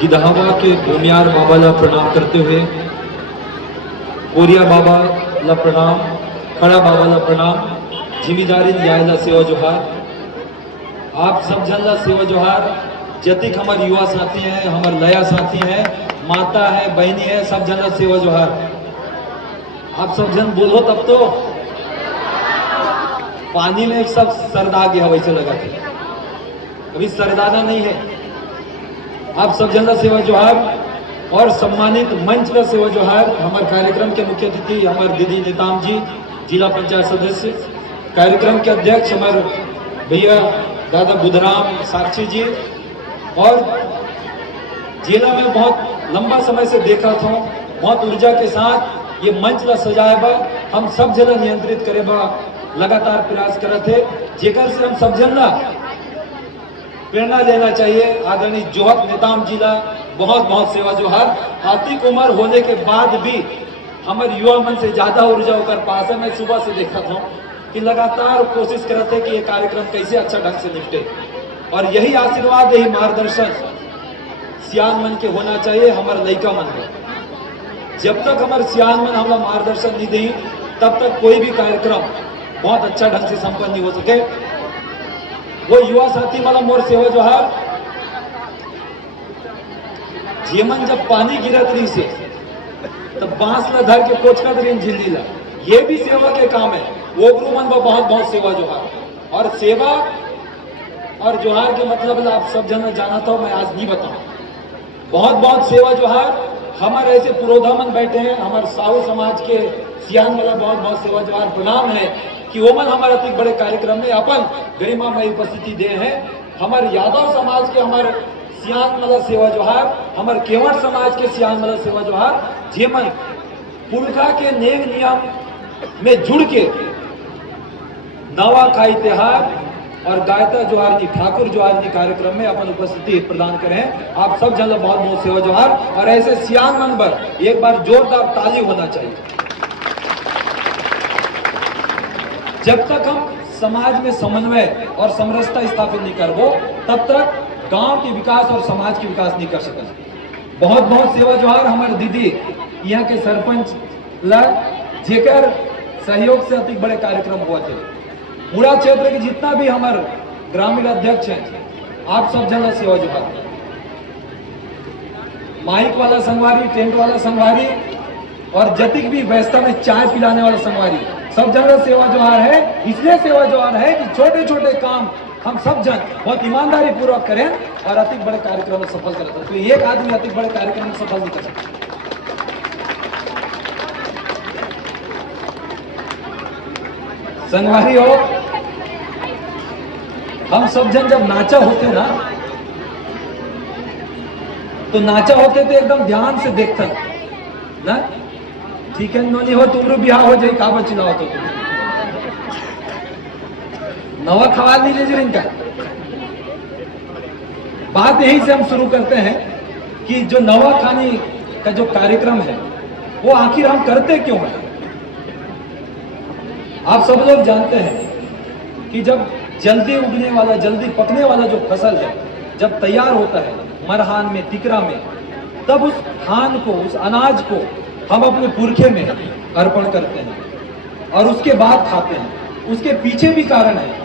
गिधावा के भूमियार बाबा ला प्रणाम करते हुए कोरिया बाबा ला प्रणाम, खड़ा बाबा ला प्रणाम, जिम्मेदारी न्याय ला सेवा जोहार। आप सब जन ला सेवा जोहार। जतिक हमारे युवा साथी हैं, हमारे नया साथी हैं, माता है, बहनी है, सब जन ला सेवा जोहार। आप सब जन बोलो तब तो पानी में एक सब सरदा गया वैसे लगा थे, अभी सरदाना नहीं है। आप सब जन ला सेवा जोहार और सम्मानित मंच का सेवा जोहार। हमारे कार्यक्रम के मुख्य अतिथि हमारे दीदी नेताम जी, जिला पंचायत सदस्य, कार्यक्रम के अध्यक्ष हमारे भैया दादा बुधराम साक्षी जी, और जिला में बहुत लंबा समय से देखा था, बहुत ऊर्जा के साथ ये मंच ला सजाए बा हम सब जन नियंत्रित करे बा लगातार प्रयास करे थे, जेकर से हम सब जन ला प्रेरणा लेना चाहिए। आदरणीय जोहत नेताम जी ला बहुत बहुत सेवा जोहार। आतिक उम्र होने के बाद भी हमारे युवा मन से ज्यादा ऊर्जा होकर पास है। मैं सुबह से देखा था कि लगातार कोशिश करते थे कि ये कार्यक्रम कैसे अच्छा ढंग से निपटे, और यही आशीर्वाद, यही मार्गदर्शन सियान मन के होना चाहिए हमारे लड़का मन को। जब तक हमारे सियान मन हमारा मार्गदर्शन नहीं दें, तब तक कोई भी कार्यक्रम बहुत अच्छा ढंग से संपन्न नहीं हो सके। वो युवा साथी वाला मोर सेवा जोहार। जेमन जब पानी गिरत रही से तब बांस ला धर के कोच का दरीन झिल्ली ला, ये भी सेवा के काम है। वो गुरु मन को बहुत बहुत सेवा जोहार। और सेवा और जोहार के मतलब आप सब जन जाना था, मैं आज नहीं बताऊं। बहुत बहुत सेवा जोहार। हमारे ऐसे पुरोधा मन बैठे हैं, हमारे साहू समाज के सियान वाला बहुत बहुत सेवा जोहार प्रणाम है कि वो मन हमारे अति बड़े कार्यक्रम में अपन गरिमामय उपस्थिति दे हैं। हमारे यादव समाज के हमारे सियान वाला सेवा जोहार, हमारे केवट समाज के सियान वाला सेवा जोहार, जेमन पुरखा के नेम नियम में जुड़ के नवा खाई त्योहार और गायता जोहारनी ठाकुर जोहारनी कार्यक्रम में अपन उपस्थिति प्रदान करें। आप सब जन बहुत बहुत सेवा जोहार। और ऐसे सियान मन पर एक बार जोरदार ताली होना चाहिए। जब तक हम समाज में समन्वय और समरसता स्थापित नहीं करबो, तब तक गांव के विकास और समाज के विकास नहीं कर सकते। बहुत बहुत सेवा जोहार हमारे दीदी यहाँ के सरपंच ला, जेकर सहयोग से अति बड़े कार्यक्रम हुआ थे। मुड़ा क्षेत्र के जितना भी हमारे ग्रामीण अध्यक्ष हैं, आप सब जन सेवा जोहार। माइक वाला संगवारी, टेंट वाला संगवारी, और जतिक भी व्यवस्था में चाय पिलाने वाला संगवारी, सब जन सेवा जोहार है। इसलिए सेवा जोहार है कि छोटे छोटे काम हम सब जन बहुत ईमानदारी पूर्वक करें और अति बड़े कार्यक्रम में सफल करें। तो एक आदमी अति बड़े कार्यक्रम में सफल नहीं कर सकता। संगवारी हो, हम सब जन जब नाचा होते ना, तो नाचा होते तो एकदम ध्यान से देखते ना, ठीक है नोनी हो तुमरो बिहार हो जाए, का बचिला हो तो नवा खवाल नहीं ले इनका। बात यही से हम शुरू करते हैं कि जो नवा खानी का जो कार्यक्रम है वो आखिर हम करते क्यों हैं। आप सब लोग जानते हैं कि जब जल्दी उगने वाला, जल्दी पकने वाला जो फसल है जब तैयार होता है मरहान में, टिकरा में, तब उस धान को, उस अनाज को हम अपने पुरखे में अर्पण करते हैं और उसके बाद खाते हैं। उसके पीछे भी कारण है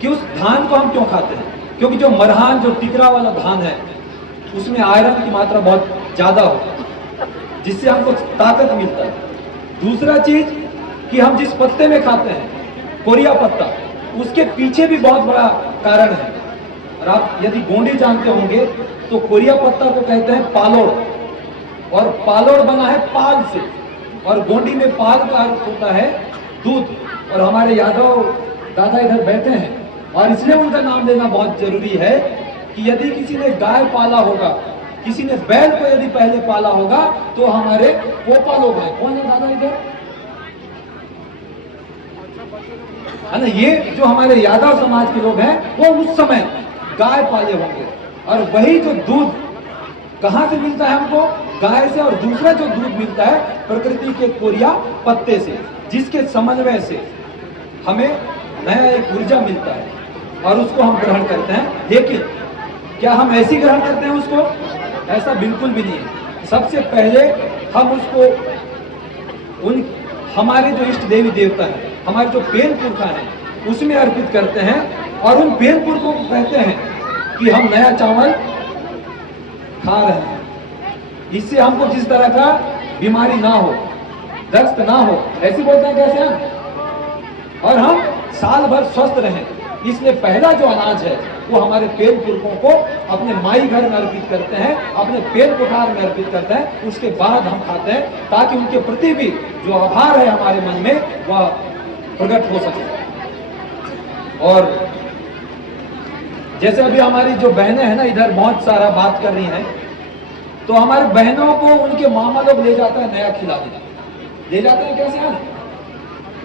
कि उस धान को हम क्यों खाते हैं, क्योंकि जो मरहान, जो टिकरा वाला धान है उसमें आयरन की मात्रा बहुत ज्यादा होती है, जिससे हमको ताकत मिलता है। दूसरा चीज कि हम जिस पत्ते में खाते हैं, कोरिया पत्ता, उसके पीछे भी बहुत बड़ा कारण है। और आप यदि गोंडी जानते होंगे तो कोरिया पत्ता को कहते हैं पालोड़, और पालोड़ बना है पाल से, और गोंडी में पाल का अर्थ होता है दूध। और हमारे यादव दादा इधर बैठे हैं, और इसलिए उनका नाम लेना बहुत जरूरी है कि यदि किसी ने गाय पाला होगा, किसी ने बैल को यदि पहले पाला होगा, तो हमारे पोपा लोग हैं। कौन है दादा इधर, है ना, ये जो हमारे यादव समाज के लोग हैं वो उस समय गाय पाले होंगे। और वही जो दूध कहां से मिलता है हमको, गाय से। और दूसरा जो दूध मिलता है प्रकृति के कोरिया पत्ते से, जिसके समन्वय से हमें नया एक ऊर्जा मिलता है और उसको हम ग्रहण करते हैं। लेकिन क्या हम ऐसी ग्रहण करते हैं उसको, ऐसा बिल्कुल भी नहीं है। सबसे पहले हम उसको हमारे जो इष्ट देवी देवता है, हमारे जो पेन पुरखा है, उसमें अर्पित करते हैं और उन पेन पुरखों को कहते हैं कि हम नया चावल खा रहे हैं, इससे हमको किस तरह का बीमारी ना हो, दस्त ना हो, ऐसी बोलते हैं कैसे हम, और हम साल भर स्वस्थ रहें। इसलिए पहला जो अनाज है वो हमारे पेन पुरखों को अपने माई घर में अर्पित करते हैं, अपने पेन कुठार में अर्पित करते हैं, उसके बाद हम खाते हैं, ताकि उनके प्रति भी जो आभार है हमारे मन में वह प्रकट हो सके। और जैसे अभी हमारी जो बहनें हैं ना इधर बहुत सारा बात कर रही हैं, तो हमारी बहनों को उनके मामा लोग ले जाता है नया खिलाने, ले जाते हैं कैसे हैं,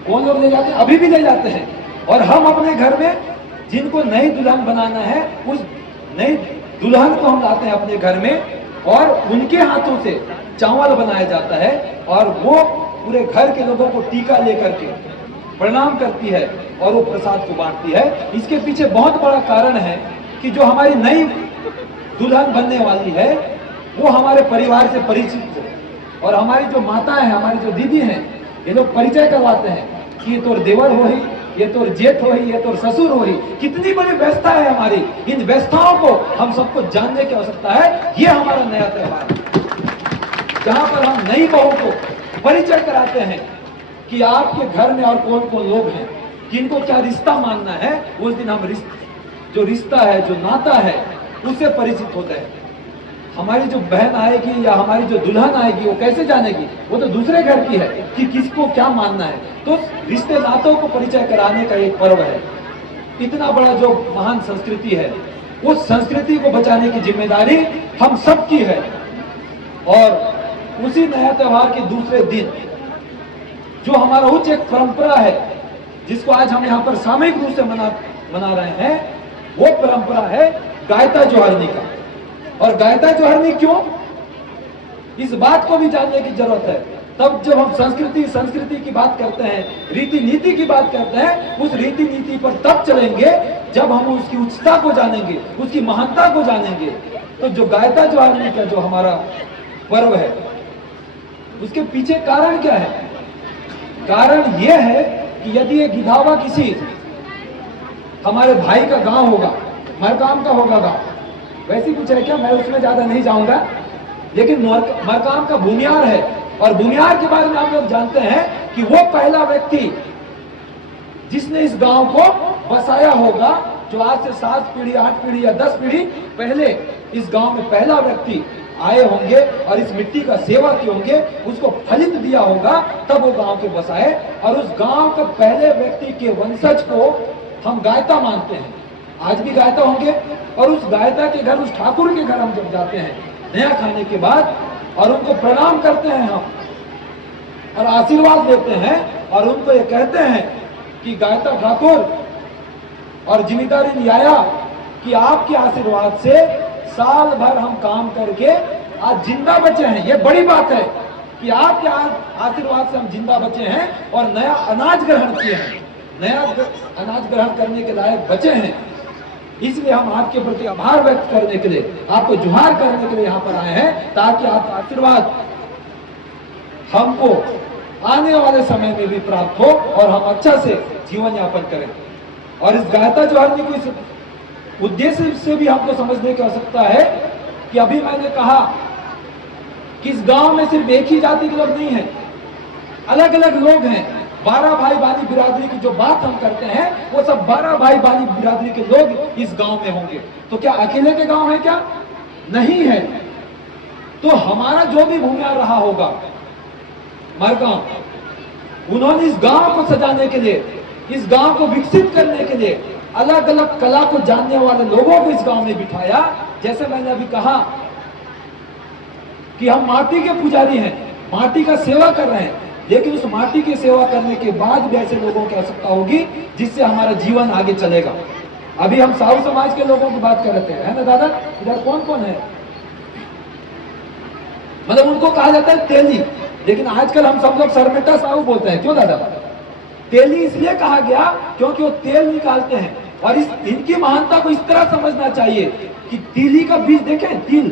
कौन लोग ले जाते हैं, अभी भी ले जाते हैं। और हम अपने घर में जिनको नई दुल्हन बनाना है, उस नई दुल्हन को हम लाते हैं अपने घर में और उनके हाथों से चावल बनाया जाता है और वो पूरे घर के लोगों को टीका लेकर के प्रणाम करती है और वो प्रसाद को बांटती है। इसके पीछे बहुत बड़ा कारण है कि जो हमारी नई दुल्हन बनने वाली है वो हमारे परिवार से परिचित हो, और हमारी जो माता है, हमारी जो दीदी हैं, ये लोग परिचय करवाते हैं कि ये तो देवर हो ही, ये तो जेठ हो ही, ये तो ससुर हो ही। कितनी बड़ी व्यवस्था है हमारी, इन व्यवस्थाओं को हम सबको जानने की आवश्यकता है। ये हमारा नया त्योहार है जहां पर हम नई बहू को परिचय कराते हैं कि आपके घर में और कौन कौन लोग हैं, किनको क्या रिश्ता मानना है। उस दिन हम जो रिश्ता है, जो नाता है, उससे परिचित होते हैं। हमारी जो बहन आएगी या हमारी जो दुल्हन आएगी वो कैसे जानेगी, वो तो दूसरे घर की है कि किसको क्या मानना है। तो रिश्ते नातों को परिचय कराने का एक पर्व है। इतना बड़ा जो महान संस्कृति है, उस संस्कृति को बचाने की जिम्मेदारी हम सब की है। और उसी नया त्योहार के दूसरे दिन जो हमारा उच्च एक परंपरा है, जिसको आज हम यहाँ पर सामूहिक रूप से मना रहे हैं, वो परंपरा है गायता जोहारनी का। और गायता जोहारनी क्यों, इस बात को भी जानने की जरूरत है। तब जब हम संस्कृति की बात करते हैं, रीति नीति की बात करते हैं, उस रीति नीति पर तब चलेंगे जब हम उसकी उच्चता को जानेंगे, उसकी महानता को जानेंगे। तो जो गायता जोहारनी का जो हमारा पर्व है, उसके पीछे कारण क्या है? कारण यह है कि यदि एक गिधावा किसी हमारे भाई का गांव होगा, मरकाम का होगा गांव, वैसे कुछ है क्या, मैं उसमें ज्यादा नहीं जाऊंगा, लेकिन मरकाम का बुनियार है। और बुनियार के बारे में आप लोग जानते हैं कि वो पहला व्यक्ति जिसने इस गांव को बसाया होगा, जो आज से 7 पीढ़ी 8 पीढ़ी या 10 पीढ़ी पहले इस गांव में पहला व्यक्ति आए होंगे और इस मिट्टी का सेवा किए होंगे, उसको फलित दिया होगा, तब वो गांव के बसाए। और उस गांव के पहले व्यक्ति के वंशज को हम गायता मानते हैं। आज भी गायता होंगे, और उस गायता के घर, उस ठाकुर के घर हम जब जाते हैं नया खाने के बाद, और उनको प्रणाम करते हैं हम और आशीर्वाद देते हैं, और उनको ये कहते हैं कि गायता ठाकुर और जिम्मेदारी लिया कि आपके आशीर्वाद से साल भर हम काम करके आज जिंदा बचे हैं। ये बड़ी बात है कि आपके आशीर्वाद से हम जिंदा बचे हैं और नया अनाज ग्रहण किए हैं, नया अनाज ग्रहण करने के लायक बचे हैं। इसलिए हम आपके प्रति आभार व्यक्त करने के लिए, आपको जुहार करने के लिए यहाँ पर आए हैं, ताकि आपका आशीर्वाद हमको आने वाले समय में भी प्राप्त हो और हम अच्छा से जीवन यापन करें। और इस गायता जोहारनी को इस उद्देश्य से भी हमको समझने की आवश्यकता है कि अभी मैंने कहा कि इस गांव में सिर्फ एक ही जाति के लोग नहीं हैं, अलग अलग लोग हैं। 12 भाई बानी बिरादरी की जो बात हम करते हैं, वो सब 12 भाई बानी बिरादरी के लोग इस गांव में होंगे। तो क्या अकेले के गांव है क्या? नहीं है। तो हमारा जो भी भूमिहार रहा होगा मरगांव, उन्होंने इस गांव को सजाने के लिए, इस गांव को विकसित करने के लिए अलग अलग कला को जानने वाले लोगों को इस गांव में बिठाया। जैसे मैंने अभी कहा कि हम माटी के पुजारी हैं, माटी का सेवा कर रहे हैं, लेकिन उस माटी की सेवा करने के बाद भी ऐसे लोगों की आवश्यकता होगी जिससे हमारा जीवन आगे चलेगा। अभी हम साहू समाज के लोगों की बात कर रहे थे, है ना दादा? इधर कौन कौन है? मतलब उनको कहा जाता है तेली, लेकिन आजकल हम सब लोग सरमेटा साहू बोलते हैं। क्यों दादा? तेली इसलिए कहा गया क्योंकि वो तेल निकालते हैं। और इनकी महानता को इस तरह समझना चाहिए कि तीली का बीज देखें, तिल,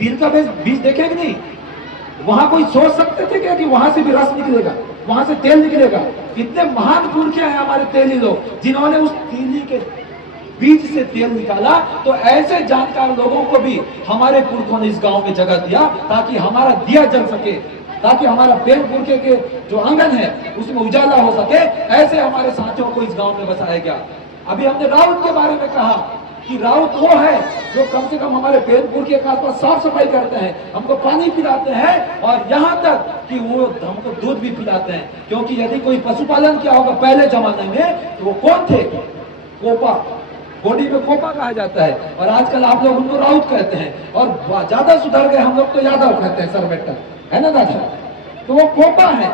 तिल का बीज देखे कि नहीं? वहां कोई सोच सकते थे क्या कि वहां से भी रस निकलेगा, वहां से तेल निकलेगा? कितने महान पुरखे हैं हमारे तेली लोग जिन्होंने उस तीली के बीज से तेल निकाला। तो ऐसे जानकार लोगों को भी हमारे पुरखों ने इस गांव में जगह दिया ताकि हमारा दिया जल सके, ताकि हमारा पेड़ पुरखे के जो आंगन है उसमें उजाला हो सके। ऐसे हमारे साथियों को इस गांव में बसाया गया। अभी हमने राउत के बारे में कहा कि राउत वो है जो कम से कम हमारे पेड़ पुरखे के आसपास साफ सफाई करते हैं, हमको पानी पिलाते हैं और यहाँ तक कि वो हमको दूध भी पिलाते हैं। क्योंकि यदि कोई पशुपालन किया होगा पहले जमाने में तो वो कौन थे? कोपा, गोडी में कोपा कहा जाता है, और आजकल आप लोग उनको राउत कहते हैं। और ज्यादा सुधर गए हम लोग तो यादव कहते हैं, सर बेटा है ना दादा। तो वो कोपा है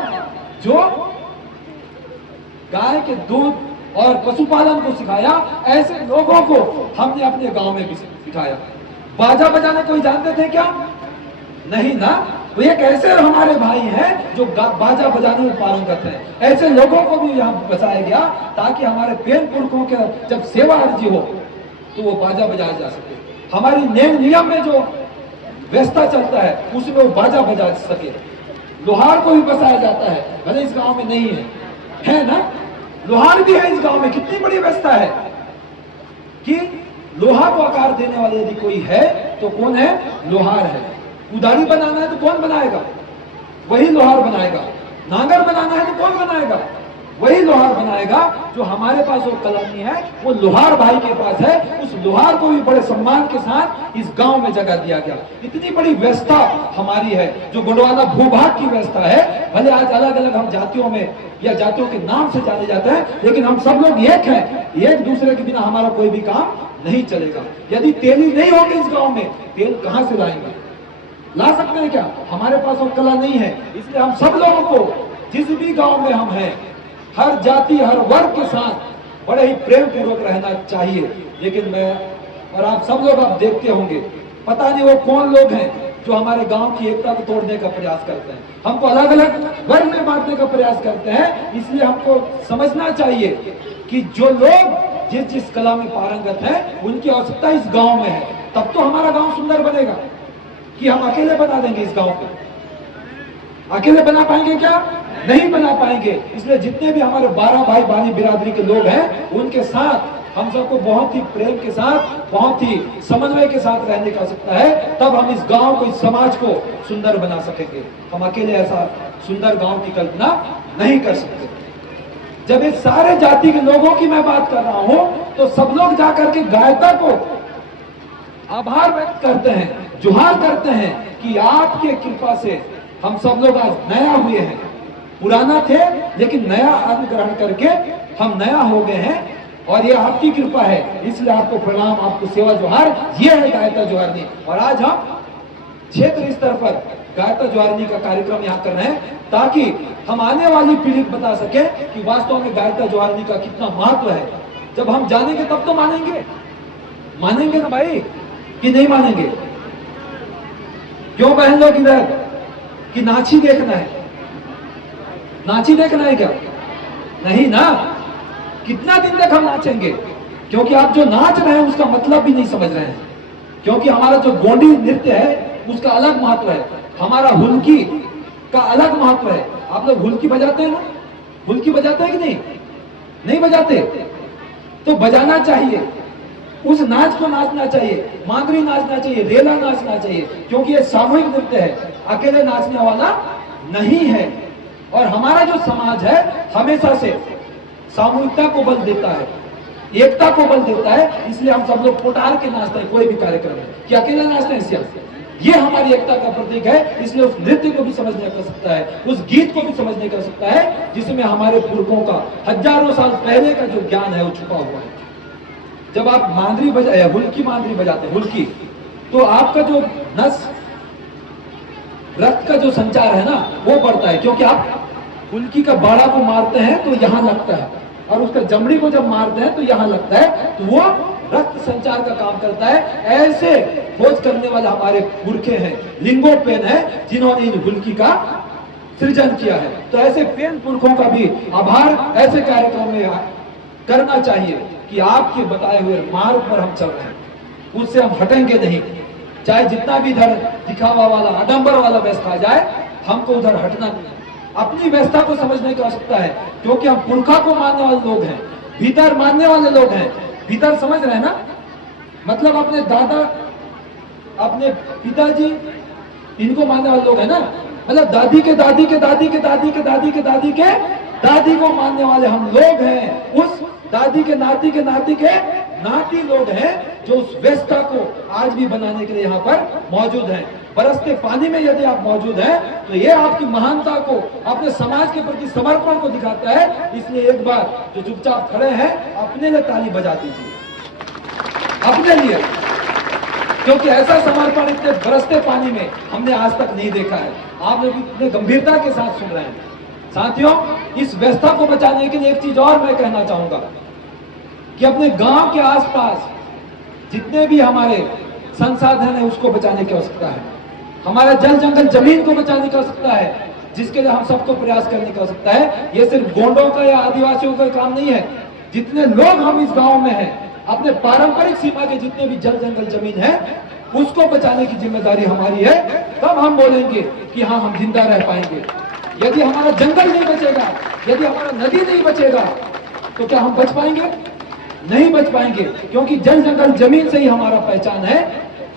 जो गाय के दूध और पशुपालन को सिखाया। ऐसे लोगों को हमने अपने गांव में भी सिखाया। बाजा बजाने कोई जानते थे क्या? नहीं ना। तो एक ऐसे हमारे भाई हैं जो बाजा बजाने में पारंगत हैं। ऐसे लोगों को भी यहाँ बसाया गया ताकि हमारे पेड़ पुरखों के जब सेवा अर्जी हो तो वो बाजा बजाया जा सके। हमारी नियम में जो व्यवस्था चलता है उसमें वो बाजा बजा सके। लोहार को भी बसाया जाता है, भले इस गांव में नहीं है ना? लोहार भी है इस गांव में। कितनी बड़ी व्यवस्था है कि लोहा को आकार देने वाले यदि कोई है तो कौन है? लोहार है। कुदारी बनाना है तो कौन बनाएगा? वही लोहार बनाएगा। नांगर बनाना है तो कौन बनाएगा? वही लोहार बनाएगा। जो हमारे पास वो कलमी है वो लोहार भाई के पास है। उस लोहार को भी बड़े सम्मान के साथ इस गांव में जगह दिया गया। इतनी बड़ी व्यवस्था हमारी है जो गोंडवाना भूभाग की व्यवस्था है। भले आज अलग अलग हम जातियों में या जातियों के नाम से जाने जाते हैं, लेकिन हम सब लोग एक हैं। एक दूसरे के बिना हमारा कोई भी काम नहीं चलेगा। यदि तेली नहीं होगी इस गांव में, तेल कहां से लाएंगे? ला सकते हैं क्या? हमारे पास वो कला नहीं है। इसलिए हम सब लोगों को जिस भी गांव में हम हैं, हर जाति हर वर्ग के साथ बड़े ही प्रेम पूर्वक रहना चाहिए। लेकिन मैं और आप सब लोग आप देखते होंगे, पता नहीं वो कौन लोग हैं जो हमारे गांव की एकता को तोड़ने का प्रयास करते हैं, हमको अलग अलग वर्ग में बांटने का प्रयास करते हैं। इसलिए हमको समझना चाहिए कि जो लोग जिस जिस कला में पारंगत हैं उनकी आवश्यकता इस गांव में है। तब तो हमारा गांव सुंदर बनेगा। कि हम अकेले बना देंगे इस गांव को? अकेले बना पाएंगे क्या? नहीं बना पाएंगे। इसलिए जितने भी हमारे 12 भाई बानी बिरादरी के लोग हैं उनके साथ हम सबको बहुत ही प्रेम के साथ, बहुत ही समन्वय के साथ रहने की आवश्यकता है। तब हम इस गांव को, इस समाज को सुंदर बना सकेंगे। हम अकेले ऐसा सुंदर गांव की कल्पना नहीं कर सकते। जब इस सारे जाति के लोगों की मैं बात कर रहा हूं तो सब लोग जाकर के गायता को आभार व्यक्त करते हैं, जुहार करते हैं कि आपके कृपा से हम सब लोग आज नया हुए हैं। पुराना थे लेकिन नया अन्न ग्रहण करके हम नया हो गए हैं और ये आपकी कृपा है। इसलिए आपको प्रणाम, आपको सेवा जुहार। ये है गायता जुहारनी। और आज हम क्षेत्र स्तर पर गायता जुहारनी का कार्यक्रम यहाँ कर रहे हैं ताकि हम आने वाली पीढ़ी को बता सके कि वास्तव में गायता जुहारनी का कितना महत्व है। जब हम जानेंगे तब तो मानेंगे। मानेंगे ना भाई कि नहीं मानेंगे? क्यों बहन लोग इधर कि नाची देखना है? नाची देखना है क्या? नहीं ना। कितना दिन तक हम नाचेंगे? क्योंकि आप जो नाच रहे हैं उसका मतलब भी नहीं समझ रहे हैं। क्योंकि हमारा जो गोंडी नृत्य है उसका अलग महत्व है, हमारा हुल्की का अलग महत्व है। आप लोग हुल्की बजाते हैं ना? हुल्की बजाते हैं कि नहीं? नहीं बजाते? तो बजाना चाहिए। उस नाच को नाचना चाहिए, मांगरी नाचना चाहिए, रेला नाचना चाहिए। क्योंकि ये सामूहिक नृत्य है, अकेले नाचने वाला नहीं है। और हमारा जो समाज है हमेशा से सामूहिकता को बल देता है, एकता को बल देता है। इसलिए हम सब लोग पोटार के नाचते हैं कोई भी कार्यक्रम है कि अकेले नाचते हैं सिर्फ। ये हमारी एकता का प्रतीक है। इसलिए उस नृत्य को भी समझने कर सकता है, उस गीत को भी समझने कर सकता है जिसमें हमारे पुरखों का हजारों साल पहले का जो ज्ञान है वो छुपा हुआ है। जब आप मांदरी बजाए, हुल्की मांदरी बजाते हैं, हुल्की, तो आपका जो नस रक्त का जो संचार है ना वो बढ़ता है। क्योंकि आप हुल्की का बाड़ा को मारते हैं तो यहाँ लगता है और उसका जमड़ी को जब मारते हैं तो यहाँ लगता है, तो वो रक्त संचार का काम करता है। ऐसे खोज करने वाले हमारे पुरखे हैं, लिंगोपेन है जिन्होंने इन हुल्की का सृजन किया है। तो ऐसे पेन पुरखों का भी आभार ऐसे कार्यक्रम में करना चाहिए कि आपके बताए हुए मार्ग पर हम चल रहे हैं, उससे हम हटेंगे नहीं। चाहे जितना भी इधर दिखावा वाला, आडंबर वाला व्यवस्था आ जाए, हमको उधर हटना नहीं है। अपनी व्यवस्था को समझने की आवश्यकता है, क्योंकि हम पुरखा को मानने वाले लोग हैं, भीतर मानने वाले लोग हैं। भीतर समझ रहे हैं ना, मतलब अपने दादा, अपने पिताजी, इनको मानने वाले लोग हैं ना, मतलब दादी के दादी के दादी के दादी के दादी के दादी के दादी को मानने वाले हम लोग हैं। उस दादी के नाती के नाती के नाती लोग हैं जो उस व्यवस्था को आज भी बनाने के लिए यहाँ पर मौजूद हैं। बरसते पानी में यदि आप मौजूद हैं तो ये आपकी महानता को, अपने समाज के प्रति समर्पण को दिखाता है। इसलिए एक बार जो चुपचाप खड़े हैं, अपने लिए ताली बजा दीजिए, अपने लिए, क्योंकि ऐसा समर्पण इतने बरसते पानी में हमने आज तक नहीं देखा है। आप लोग इतने गंभीरता के साथ सुन रहे हैं। साथियों, इस व्यवस्था को बचाने के लिए एक चीज और मैं कहना चाहूंगा कि अपने गांव के आसपास जितने भी हमारे संसाधन है उसको बचाने की आवश्यकता है। हमारे जल जंगल जमीन को बचाने की आवश्यकता है, जिसके लिए हम सबको प्रयास करने की आवश्यकता है। ये सिर्फ गोंडों का या आदिवासियों का काम नहीं है। जितने लोग हम इस गांव में हैं, अपने पारंपरिक सीमा के जितने भी जल जंगल जमीन है, उसको बचाने की जिम्मेदारी हमारी है। तब हम बोलेंगे कि हाँ, हम जिंदा रह पाएंगे। यदि हमारा जंगल नहीं बचेगा, यदि हमारा नदी नहीं बचेगा, तो क्या हम बच पाएंगे? नहीं बच पाएंगे, क्योंकि जल जंगल जमीन से ही हमारा पहचान है।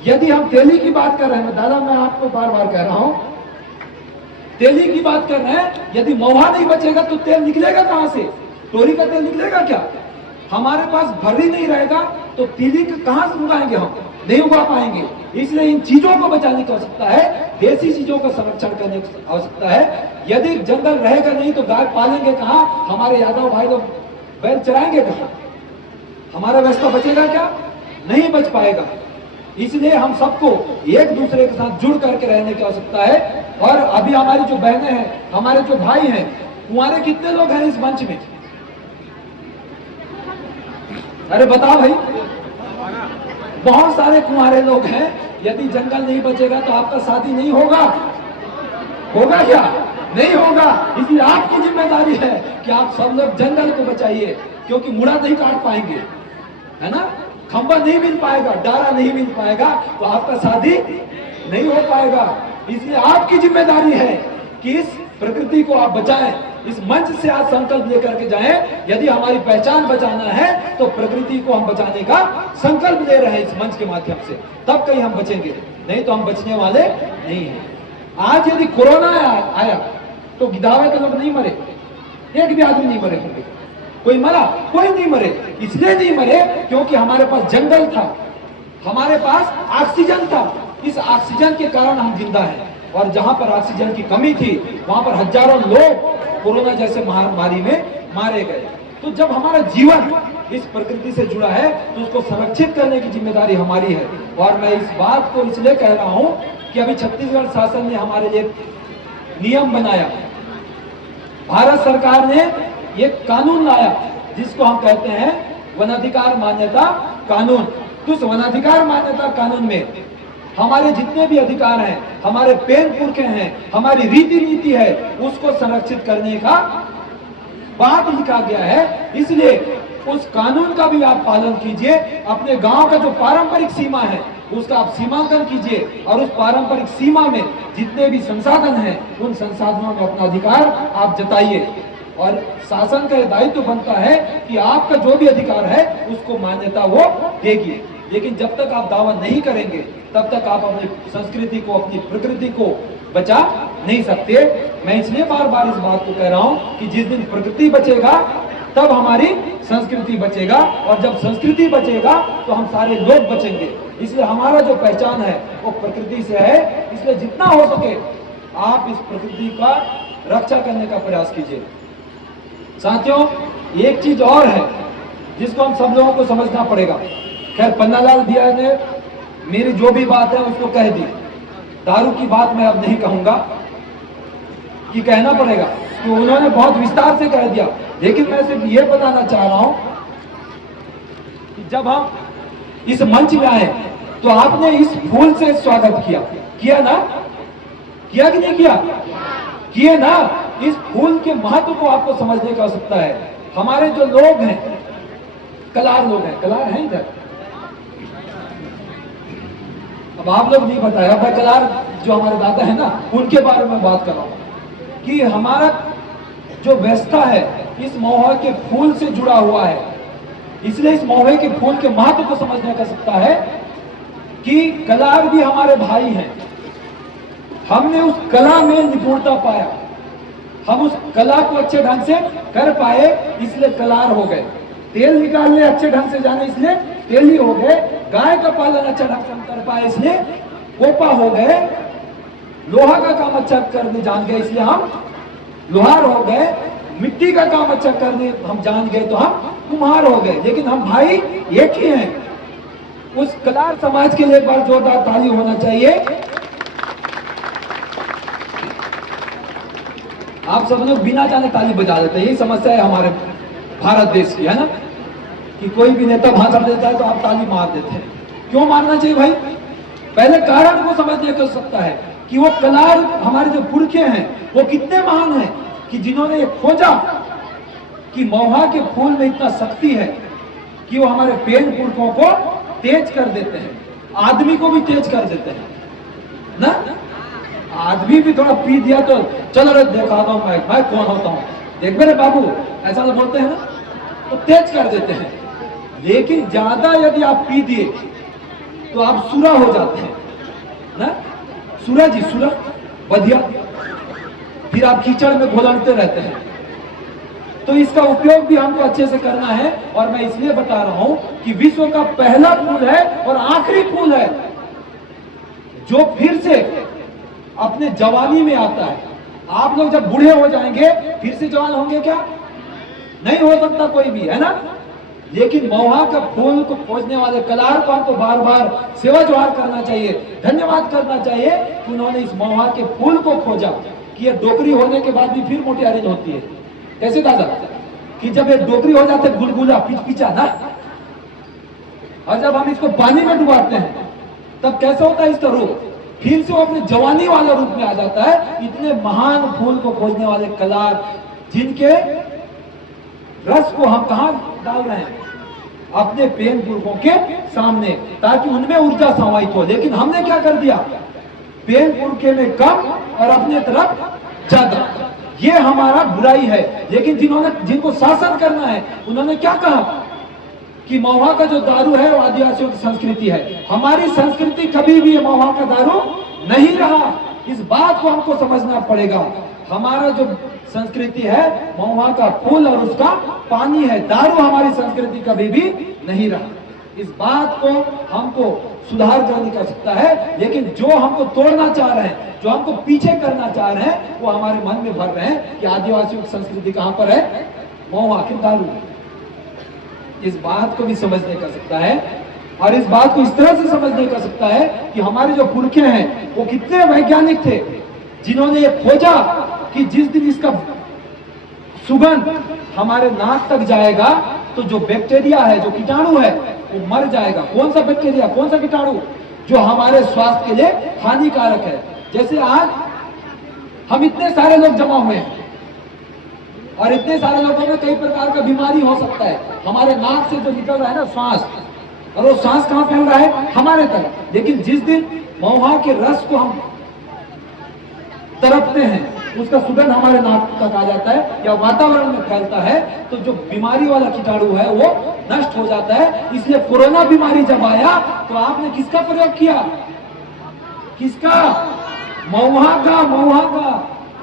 यदि हम तेली की बात कर रहे हैं, दादा मैं आपको बार बार कह रहा हूं, तेली की बात कर रहे हैं, यदि महुआ नहीं बचेगा तो तेल निकलेगा कहां से? तोरी का तेल निकलेगा क्या? हमारे पास भर्री नहीं रहेगा तो तीली कहां से उगाएंगे? हम नहीं उगा पाएंगे। इसलिए इन चीजों को बचाने की आवश्यकता है, देसी चीजों का संरक्षण करने की आवश्यकता है। यदि जंगल रहेगा नहीं तो गाय पालेंगे कहां? हमारे यादव भाई लोग बैल चराएंगे कहां? हमारा व्यवस्था बचेगा क्या? नहीं बच पाएगा। इसलिए हम सबको एक दूसरे के साथ जुड़ करके रहने की आवश्यकता है। और अभी हमारी जो बहनें हैं, हमारे जो भाई हैं, कुंवारे कितने लोग हैं इस मंच में? अरे बताओ भाई, बहुत सारे कुंवारे लोग हैं। यदि जंगल नहीं बचेगा तो आपका शादी नहीं होगा। होगा क्या? नहीं होगा। इसलिए आपकी जिम्मेदारी है कि आप सब लोग जंगल को बचाइए, क्योंकि मुड़ा नहीं काट पाएंगे, है ना, खंबा नहीं मिल पाएगा, डारा नहीं मिल पाएगा, तो आपका शादी नहीं हो पाएगा। इसलिए आपकी जिम्मेदारी है कि इस प्रकृति को आप बचाएं। इस मंच से आज संकल्प लेकर के जाएं। यदि हमारी पहचान बचाना है तो प्रकृति को हम बचाने का संकल्प ले रहे हैं इस मंच के माध्यम से, तब कहीं हम बचेंगे, नहीं तो हम बचने वाले नहीं हैं। आज यदि कोरोना आया तो गिधावे के लोग नहीं मरे, एक भी आदमी नहीं मरे होंगे। कोई मरा? कोई नहीं मरे। इसलिए नहीं मरे क्योंकि हमारे पास जंगल था, हमारे पास ऑक्सीजन था। इस ऑक्सीजन के कारण हम जिंदा हैं। और जहां पर ऑक्सीजन की कमी थी वहां पर हजारों लोग कोरोना जैसे महामारी में मारे गए। तो जब हमारा जीवन इस प्रकृति से जुड़ा है तो उसको संरक्षित करने की जिम्मेदारी हमारी है। और मैं इस बात को इसलिए कह रहा हूं कि अभी छत्तीसगढ़ शासन ने हमारे लिए नियम बनाया, भारत सरकार ने ये कानून लाया जिसको हम कहते हैं वनाधिकार मान्यता कानून। तो उस वनाधिकार मान्यता कानून में हमारे जितने भी अधिकार हैं, हमारे पेड़ पुरखे हैं, हमारी रीति नीति है, उसको संरक्षित करने का बात लिखा गया है। इसलिए उस कानून का भी आप पालन कीजिए। अपने गांव का जो पारंपरिक सीमा है उसका आप सीमांकन कीजिए और उस पारंपरिक सीमा में जितने भी संसाधन हैं उन संसाधनों में अपना अधिकार आप जताइए। और शासन का दायित्व बनता है कि आपका जो भी अधिकार है उसको मान्यता वो देगी। लेकिन जब तक आप दावा नहीं करेंगे तब तक आप अपनी संस्कृति को, अपनी प्रकृति को बचा नहीं सकते। मैं इसलिए बार बार इस बात को कह रहा हूं कि जिस दिन प्रकृति बचेगा तब हमारी संस्कृति बचेगा, और जब संस्कृति बचेगा तो हम सारे लोग बचेंगे। इसलिए हमारा जो पहचान है वो प्रकृति से है। इसलिए जितना हो सके आप इस प्रकृति का रक्षा करने का प्रयास कीजिए। साथियों, एक चीज और है जिसको हम सब लोगों को समझना पड़ेगा। खैर पन्नालाल भैया ने मेरी जो भी बात है उसको कह दी। दारू की बात मैं अब नहीं कहूंगा कि कहना पड़ेगा, तो उन्होंने बहुत विस्तार से कह दिया। लेकिन मैं सिर्फ ये बताना चाह रहा हूं कि जब हम इस मंच में आए तो आपने इस फूल से स्वागत किया ना? किया कि नहीं किया? किए ना? इस फूल के महत्व को आपको समझने की आवश्यकता है। हमारे जो लोग हैं, कलार लोग हैं, कलार हैं इधर, अब आप लोग नहीं बताया, मैं कलार जो हमारे दादा है ना उनके बारे में बात कर रहा हूं कि हमारा जो व्यवस्था है इस महुआ के फूल से जुड़ा हुआ है। इसलिए इस महुए के फूल के महत्व को समझने का सकता है कि कलार भी हमारे भाई हैं। हमने उस कला में निपुणता पाया, हम उस कला को अच्छे ढंग से कर पाए, इसलिए कलार हो गए। तेल निकालने अच्छे ढंग से जाने इसलिए तेली हो गए। गाय का पालन अच्छा ढंग से हम कर पाए इसलिए कोपा हो गए। लोहा का काम अच्छा करने जान गए इसलिए हम लोहार हो गए। मिट्टी का काम अच्छा करने हम जान गए तो हम कुम्हार हो गए। लेकिन हम भाई एक ही हैं। उस कलार समाज के लिए एक बार जोरदार ताली होना चाहिए। आप सब लोग बिना जाने ताली बजा देते हैं, यही समस्या है हमारे भारत देश की, है ना, कि कोई भी नेता भाषण देता है तो आप ताली मार देते हैं। क्यों मारना चाहिए भाई? पहले कारण को समझने को सकता है कि वो कलार हमारे जो पुरखे हैं वो कितने महान हैं कि जिन्होंने ये खोजा कि महुआ के फूल में इतना शक्ति है कि वो हमारे पेड़ पुरखों को तेज कर देते हैं, आदमी को भी तेज कर देते हैं ना। आदमी भी थोड़ा पी दिया तो चलो रे दिखाता हूं मैं कौन होता हूं, देख मेरे बाबू, ऐसा तो बोलते हैं ना, तो तेज कर देते हैं। लेकिन ज्यादा यदि आप पी दिए तो आप सुरा हो जाते हैं ना, सुरा जी, सुरा बढ़िया, फिर आप कीचड़ में घोलते रहते हैं। तो इसका उपयोग भी हमको अच्छे से करना है। और मैं इसलिए बता रहा हूं कि विश्व का पहला फूल है और आखिरी फूल है जो फिर से अपने जवानी में आता है। आप लोग जब बूढ़े हो जाएंगे फिर से जवान होंगे क्या? नहीं हो सकता कोई भी, है ना। लेकिन महुआ का फूल को खोजने वाले कलार को हमको बार बार सेवा जोहार करना चाहिए, धन्यवाद करना चाहिए कि उन्होंने इस महुआ के फूल को खोजा कि ये डोकरी होने के बाद भी फिर मोटियारी होती है। कैसे दादा? कि जब ये डोकरी हो जाते गुलगुला पिचपिचा ना, और जब हम इसको पानी में डुबाते हैं तब कैसा होता है इसका रूप? फिर से वो अपने जवानी वाला रूप में आ जाता है। इतने महान फूल को खोजने वाले कलार, जिनके रस को हम कहां डाल रहे हैं? अपने पेन पुरखों के सामने, ताकि उनमें ऊर्जा समाहित हो। लेकिन हमने क्या कर दिया? पेन पुरखे में कम और अपने तरफ ज्यादा। ये हमारा बुराई है। लेकिन जिनको शासन करना है उन्होंने क्या कहा कि महुआ का जो दारू है वो आदिवासियों की संस्कृति है। हमारी संस्कृति कभी भी महुआ का दारू नहीं रहा। इस बात को हमको समझना पड़ेगा। हमारा जो संस्कृति है महुआ का फूल और उसका पानी है, दारू हमारी संस्कृति कभी भी नहीं रहा। इस बात को हमको सुधार करने का सकता है। लेकिन जो हमको तोड़ना चाह रहे हैं, जो हमको पीछे करना चाह रहे हैं, वो हमारे मन में भर रहे हैं कि आदिवासियों की संस्कृति कहां पर है? महुआ की दारू। इस बात को भी समझने का सकता है और इस बात को इस तरह से समझने का सकता है कि हमारे जो पुरखे हैं वो कितने वैज्ञानिक थे जिन्होंने ये खोजा कि जिस दिन इसका सुगंध हमारे नाक तक जाएगा तो जो बैक्टीरिया है, जो कीटाणु है, वो मर जाएगा। कौन सा बैक्टीरिया, कौन सा कीटाणु? जो हमारे स्वास्थ्य के लिए हानिकारक है। जैसे आज हम इतने सारे लोग जमा हुए हैं और इतने सारे लोगों में कई प्रकार का बीमारी हो सकता है। हमारे नाक से जो निकल रहा है ना श्वास, और वो श्वास कहां फैल रहा है? हमारे तरफ। लेकिन जिस दिन महुआ के रस को हम तरपते हैं, उसका सुगंध हमारे नाक तक आ जाता है या वातावरण में फैलता है, तो जो बीमारी वाला कीटाणु है वो नष्ट हो जाता है। इसलिए कोरोना बीमारी जब आया तो आपने किसका प्रयोग किया? किसका? महुआ का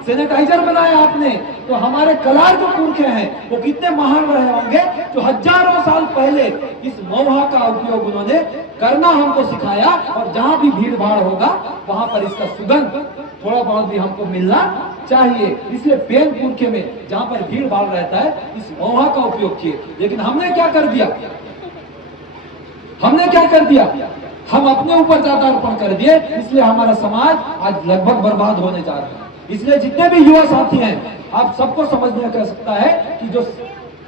सैनिटाइजर बनाया आपने। तो हमारे कलार जो पुरखे हैं वो कितने महान रहे होंगे जो हजारों साल पहले इस महुआ का उपयोग उन्होंने करना हमको सिखाया। और जहां भी भीड़ भाड़ होगा वहां पर इसका सुगंध थोड़ा बहुत भी हमको मिलना चाहिए। इसलिए पेन पुरखे में जहां पर भीड़ भाड़ रहता है इस महुआ का उपयोग किए। लेकिन हमने क्या कर दिया? हम अपने ऊपर ज्यादा अर्पण कर दिए। इसलिए हमारा समाज आज लगभग बर्बाद होने जा रहा है। इसलिए जितने भी युवा साथी हैं, आप सबको समझने कर सकता है कि जो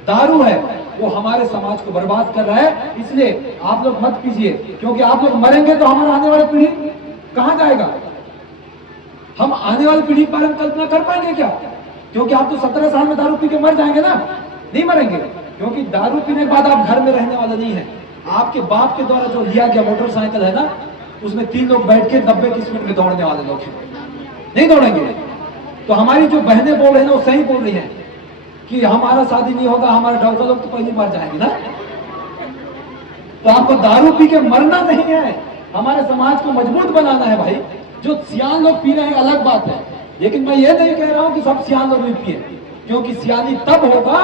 दारू है वो हमारे समाज को बर्बाद कर रहा है। इसलिए आप लोग मत पीजिए, क्योंकि आप लोग मरेंगे तो हमारा आने वाली पीढ़ी कहां जाएगा? हम आने वाली पीढ़ी के बारे में कल्पना कर पाएंगे क्या? क्योंकि आप तो 17 साल में दारू पी के मर जाएंगे ना। नहीं मरेंगे, क्योंकि दारू पीने के बाद आप घर में रहने वाले नहीं है। आपके बाप के द्वारा जो लिया गया मोटरसाइकिल है ना, उसमें 3 लोग बैठ के 90 की स्पीड में दौड़ने वाले लोग हैं, नहीं दौड़ेंगे। तो हमारी जो बहनें बोल रही हैं वो सही बोल रही हैं कि हमारा शादी नहीं होगा, हमारे डॉक्टर लोग तो पहले मर जाएंगे ना। तो आपको दारू पी के मरना नहीं है, हमारे समाज को मजबूत बनाना है भाई। जो सियान लोग पी रहे हैं अलग बात है, लेकिन मैं ये नहीं कह रहा हूं कि सब सियान लोग भी पिए, क्योंकि सियानी तब होगा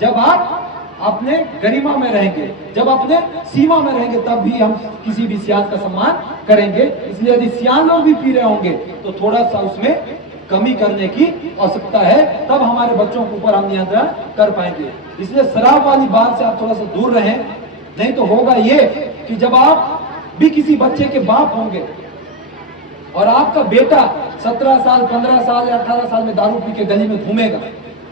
जब आप अपने गरिमा में रहेंगे, जब अपने सीमा में रहेंगे, तब भी हम किसी भी सियान का सम्मान करेंगे। इसलिए यदि सियान लोग भी पी रहे होंगे तो थोड़ा सा उसमें कमी करने की आवश्यकता है, तब हमारे बच्चों के ऊपर हम नियंत्रण कर पाएंगे। इसलिए शराब वाली बात से आप थोड़ा सा दूर रहें, नहीं तो होगा ये कि जब आप भी किसी बच्चे के बाप होंगे और आपका बेटा 17 साल 15 साल या 18 साल में दारू पी के गली में घूमेगा,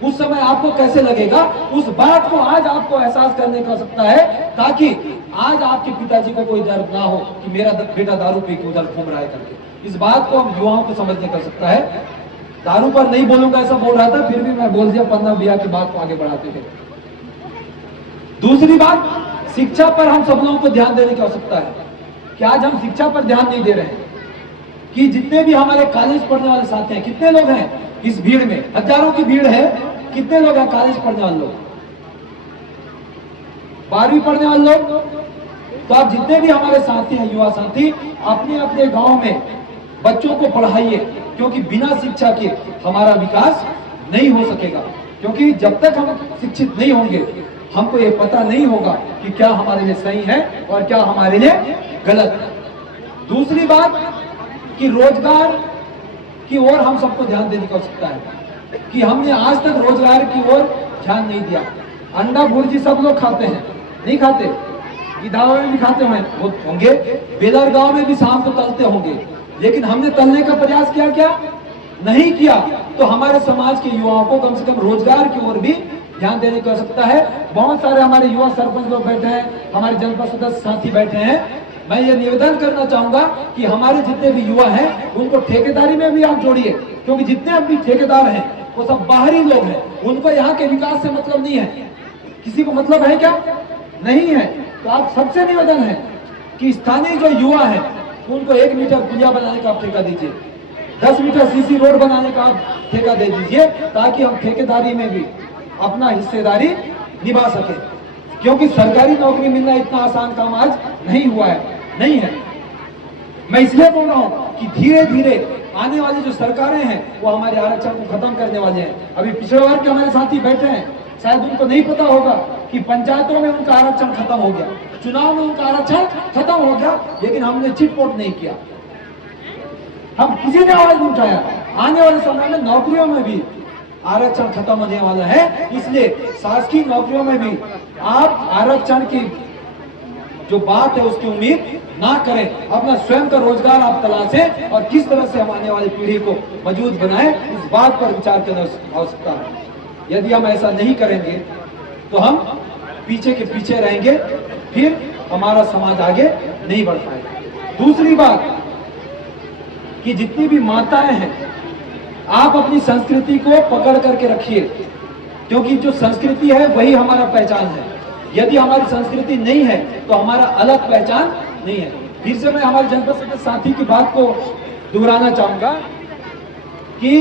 उस समय आपको कैसे लगेगा, उस बात को आज आपको एहसास करने की आवश्यकता है, ताकि आज आपके पिताजी को कोई दर्द ना हो कि मेरा बेटा दारू पी के उधर घूम रहा है करके। इस बात को हम युवाओं को समझने की आवश्यकता है। दारू पर नहीं बोलूंगा ऐसा बोल रहा था, फिर भी मैं बोल दिया 15 बिया की बात को आगे बढ़ाते हुए। दूसरी बात, शिक्षा पर हम सब लोगों को ध्यान देने की आवश्यकता है कि आज हम शिक्षा पर ध्यान नहीं दे रहे हैं। कि जितने भी हमारे कॉलेज पढ़ने वाले साथी हैं, कितने लोग हैं इस भीड़ में, हजारों की भीड़ है, कितने लोग हैं कॉलेज पढ़ने वाले लोग, 12वीं पढ़ने वाले लोग। तो आप जितने भी हमारे साथी हैं, युवा साथी, अपने अपने गांव में बच्चों को पढ़ाइए, क्योंकि बिना शिक्षा के हमारा विकास नहीं हो सकेगा। क्योंकि जब तक हम शिक्षित नहीं होंगे, हमको ये पता नहीं होगा कि क्या हमारे लिए सही है और क्या हमारे लिए गलत है। दूसरी बात कि रोजगार की ओर हम सबको ध्यान देने की आवश्यकता है कि हमने आज तक रोजगार की ओर ध्यान नहीं दिया। अंडा भुर्जी सब लोग खाते हैं, नहीं खाते? गिधावा में भी खाते होंगे, बेलर गांव में भी शाम को तलते होंगे, लेकिन हमने तलने का प्रयास किया क्या? नहीं किया। तो हमारे समाज के युवाओं को कम से कम रोजगार की ओर भी ध्यान देने की आवश्यकता है। बहुत सारे हमारे युवा सरपंच लोग बैठे हैं, हमारे जनपद सदस्य साथी बैठे हैं। मैं ये निवेदन करना चाहूंगा कि हमारे जितने भी युवा हैं उनको ठेकेदारी में भी आप जोड़िए, क्योंकि जितने भी ठेकेदार हैं वो सब बाहरी लोग हैं, उनको यहाँ के विकास से मतलब नहीं है। किसी को मतलब है क्या? नहीं है। तो आप सबसे निवेदन है कि स्थानीय जो युवा है उनको 1 मीटर पुलिया बनाने का आप ठेका दीजिए, 10 मीटर सीसी रोड बनाने का आप ठेका दे दीजिए, ताकि हम ठेकेदारी में भी अपना हिस्सेदारी निभा सके। क्योंकि सरकारी नौकरी मिलना इतना आसान काम आज नहीं हुआ है, नहीं है। मैं इसलिए बोल रहा हूँ कि धीरे धीरे आने वाली जो सरकारें हैं वो हमारे आरक्षण को खत्म करने वाले हैं। अभी पिछड़े वर्ग के हमारे साथी बैठे हैं, शायद उनको नहीं पता होगा कि पंचायतों में उनका आरक्षण खत्म हो गया, चुनाव में उनका आरक्षण खत्म हो गया, लेकिन हमने चिटपोट नहीं किया, हम किसी ने आवाज नहीं उठाया। आने वाले समय में नौकरियों में भी आरक्षण खत्म होने वाला है, इसलिए शासकीय नौकरियों में भी आप आरक्षण की जो बात है उसकी उम्मीद ना करें। अपना स्वयं का रोजगार आप तलाशें और किस तरह से हम आने वाली पीढ़ी को मजबूत बनाएं, इस बात पर विचार करने की आवश्यकता है। यदि हम ऐसा नहीं करेंगे तो हम पीछे के पीछे रहेंगे, फिर हमारा समाज आगे नहीं बढ़ पाएगा। दूसरी बात कि जितनी भी माताएं हैं, आप अपनी संस्कृति को पकड़ करके रखिए, क्योंकि जो संस्कृति है वही हमारा पहचान है। यदि हमारी संस्कृति नहीं है तो हमारा अलग पहचान नहीं है। फिर से मैं हमारे जनपद सदस्य साथी की बात को दोहराना चाहूंगा कि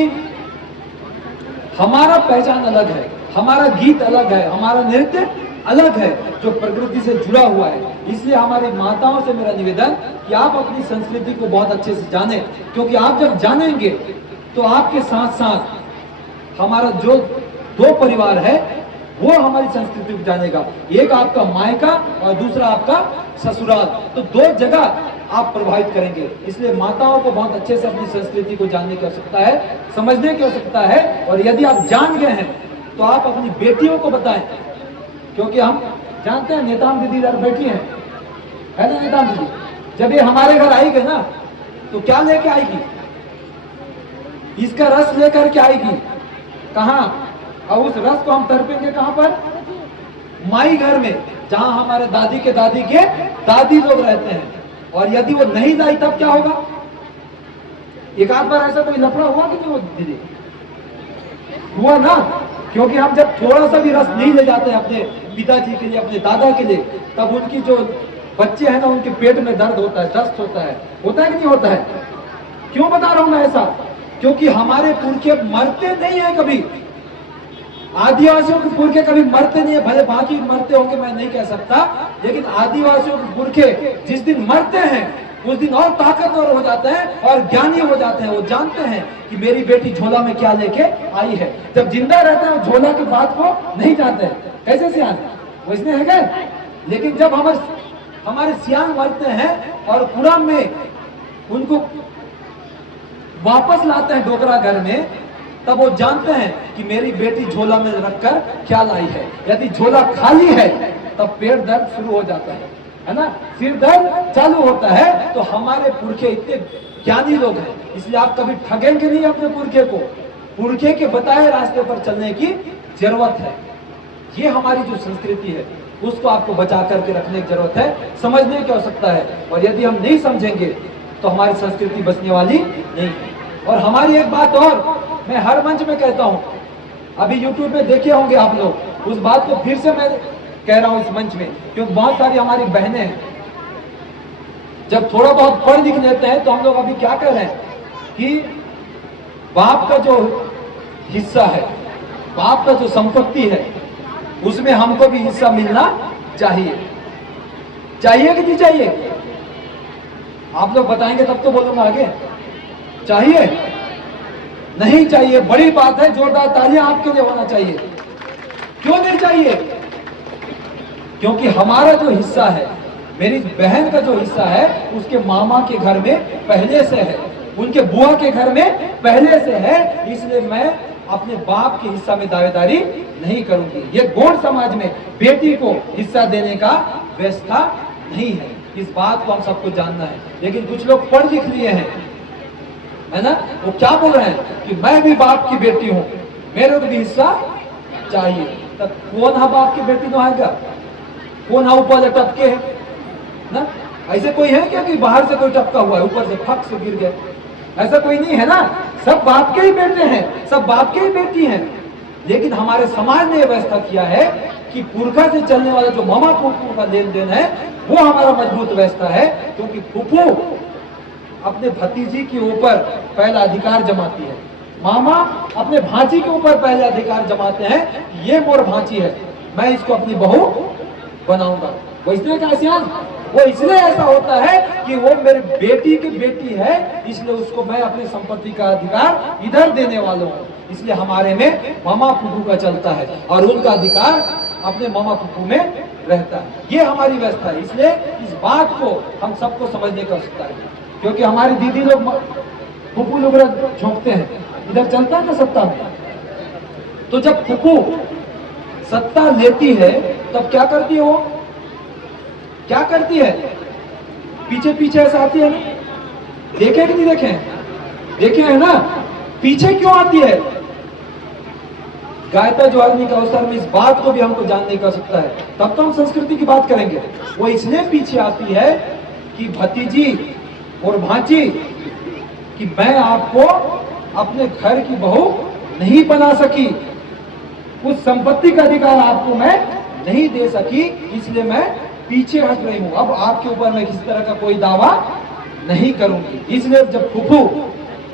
हमारा पहचान अलग है, हमारा गीत अलग है, हमारा नृत्य अलग है, जो प्रकृति से जुड़ा हुआ है। इसलिए हमारी माताओं से मेरा निवेदन कि आप अपनी संस्कृति को बहुत अच्छे से जानें, क्योंकि आप जब जानेंगे तो आपके साथ साथ हमारा जो 2 परिवार है वो हमारी संस्कृति को जानेगा। एक आपका मायका और दूसरा आपका ससुराल, तो 2 जगह आप प्रभावित करेंगे। इसलिए माताओं को बहुत अच्छे से अपनी संस्कृति को जानने की आवश्यकता है, समझने की आवश्यकता है। और यदि आप जान गए हैं तो आप अपनी बेटियों को बताएं, क्योंकि हम जानते हैं नेताम दीदी इधर बैठी है ना, नेताम दीदी जब ये हमारे घर आएगी ना तो क्या लेके आएगी? इसका रस लेकर के आएगी। कहाँ? और उस रस को हम तड़पेंगे कहां पर? माई घर में, जहां हमारे दादी के दादी लोग रहते हैं। और यदि वो नहीं लाई तब क्या होगा? एक आध बार ऐसा कोई लफड़ा हुआ कि नहीं? वो दीदी हुआ ना, क्योंकि हम जब थोड़ा सा भी रस नहीं ले जाते अपने पिताजी के लिए, अपने दादा के लिए, तब उनकी जो बच्चे हैं ना, उनके पेट में दर्द होता है, दस्त होता है कि नहीं होता है? क्यों बता रहा हूं मैं ऐसा? क्योंकि हमारे पुरखे मरते नहीं है कभी। आदिवासियों के पुरखे कभी मरते नहीं है, भले बाकी मरते होंगे मैं नहीं कह सकता, लेकिन आदिवासियों के पुरखे जिस दिन मरते हैं उस दिन और ताकतवर हो जाते हैं और ज्ञानी हो जाते हैं। वो जानते हैं कि मेरी बेटी झोला में क्या लेके आई है। जब जिंदा रहते हैं झोला की बात को नहीं जानते हैं। कैसे सियान वो इसने है क्या? लेकिन जब हमारे सियान मरते हैं और कुरान में उनको वापस लाते हैं डोकरा घर में, तब वो जानते हैं कि मेरी बेटी झोला में रखकर क्या लाई है। यदि झोला खाली है तब पेट दर्द शुरू हो जाता है ना, सिर दर्द चालू होता है। तो हमारे पुरखे इतने ज्ञानी लोग हैं, इसलिए आप कभी ठगेंगे नहीं अपने पुरखे को। पुरखे के बताए रास्ते पर चलने की जरूरत है। ये हमारी जो संस्कृति है उसको आपको बचा करके रखने की जरूरत है, समझने की आवश्यकता है। और यदि हम नहीं समझेंगे तो हमारी संस्कृति बचने वाली नहीं है। और हमारी एक बात और मैं हर मंच में कहता हूं, अभी YouTube में देखे होंगे आप लोग, उस बात को फिर से मैं कह रहा हूं इस मंच में, क्योंकि बहुत सारी हमारी बहनें हैं, जब थोड़ा बहुत पढ़ लिख लेते हैं तो हम लोग अभी क्या कर रहे हैं कि बाप का जो हिस्सा है, बाप का जो संपत्ति है, उसमें हमको भी हिस्सा मिलना चाहिए। चाहिए कि नहीं चाहिए? आप लोग बताएंगे तब तो बोलूंगा आगे। चाहिए? नहीं चाहिए? बड़ी बात है, जोरदार तालियां आपके लिए होना चाहिए। क्यों नहीं चाहिए? क्योंकि हमारा जो हिस्सा है, मेरी बहन का जो हिस्सा है, उसके मामा के घर में पहले से है, उनके बुआ के घर में पहले से है। इसलिए मैं अपने बाप के हिस्सा में दावेदारी नहीं करूंगी। ये गौड़ समाज में बेटी को हिस्सा देने का व्यवस्था नहीं है। इस बात को हम सबको जानना है। लेकिन कुछ लोग पढ़ लिख लिए हैं, है ना, वो क्या बोल रहे हैं कि मैं भी बाप की बेटी हूं, मेरे को भी हिस्सा चाहिए। तब कौन हा बाप की बेटी तो आएगा? कौन हा ऊपर से टपके है ना? ऐसे कोई है क्या कि बाहर से कोई टपका हुआ है, ऊपर से फक से गिर गए? ऐसा कोई नहीं है ना। सब बाप के ही बेटे हैं, सब बाप के ही बेटी हैं। लेकिन हमारे समाज ने यह व्यवस्था किया है कि पुरखा से चलने वाला जो मामा फूफू का लेन देन है वो हमारा मजबूत व्यवस्था है। क्योंकि फूफू अपने भतीजी के ऊपर पहला अधिकार जमाती है, मामा अपने भांजी के ऊपर पहले अधिकार जमाते हैं। ये मोर भांजी है, मैं इसको अपनी बहू बनाऊंगा। वो इसलिए वो इसलिए ऐसा होता है कि वो मेरी बेटी की बेटी है, इसलिए उसको मैं अपनी संपत्ति का अधिकार इधर देने वाला हूँ। इसलिए हमारे में मामा फूफू का चलता है और उनका अधिकार अपने मामा फूफू में रहता है। ये हमारी व्यवस्था है। इसलिए इस बात को हम सबको समझने का आवश्यकता है। क्योंकि हमारी दीदी लोग फूफू लोग झोंकते हैं, इधर चलता है ना सत्ता में। तो जब फूफू सत्ता लेती है तब क्या करती है? वो क्या करती है? पीछे पीछे ऐसा आती है ना, देखे कि नहीं देखे? देखे है ना, पीछे क्यों आती है? गायता ज्वारनी का अवसर में इस बात को भी हमको जानने की आवश्यकता है, तब तो हम संस्कृति की बात करेंगे। वो इसलिए पीछे आती है कि भतीजी और भांजी कि मैं आपको अपने घर की बहू नहीं बना सकी, उस संपत्ति का अधिकार आपको मैं नहीं दे सकी, इसलिए मैं पीछे हट रही हूं। अब आपके ऊपर मैं किसी तरह का कोई दावा नहीं करूंगी। इसलिए जब फूफू